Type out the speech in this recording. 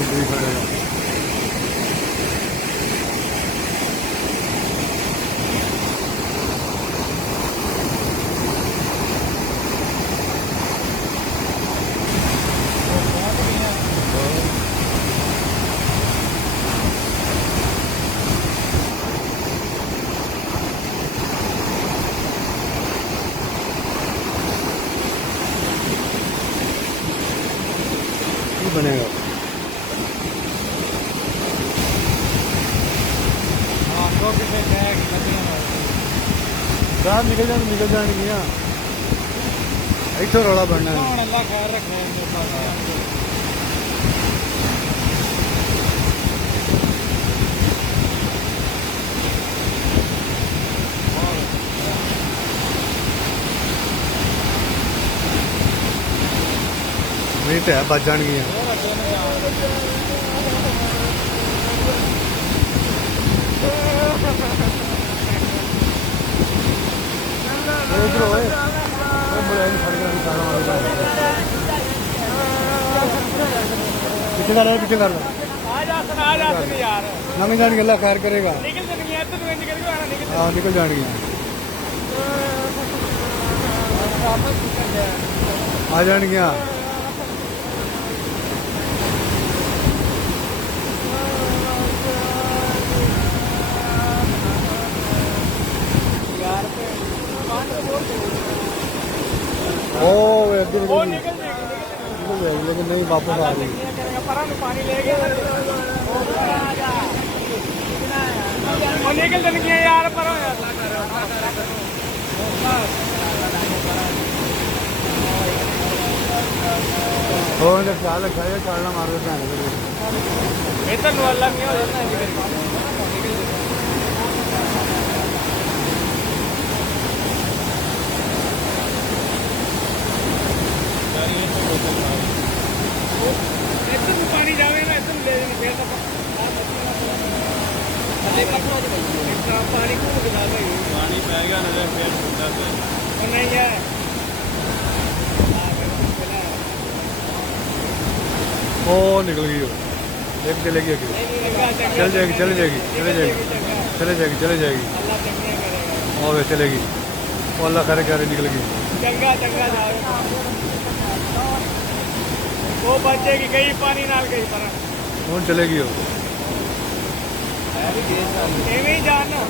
कुछ खड़ेगा बनेगा। गाह निकल जाएगी इतों रौला बनना मिनट है बच जाएगी पीछे कर पीछे कर लंघ जान गला खैर करेगा हाँ निकल जाएगी आ जाएगी ओ निकल जाएगी लेकिन नहीं वापस आ रही पानी ले गया निकल जाएगी यार पर ख्याल रखा है चालना मार पानी जावे ना एकदम ले पानी को पानी पै गया ना फिर नहीं है ओ निकल गई एक चलेगी चल जाएगी चले जाएगी चले जाएगी चले जाएगी चले जाएगी और चलेगी वो अल्लाह करे करे निकल गई चंगा चंगा वो बचेगी कहीं पानी नाल कहीं पर कौन चलेगी वो जाना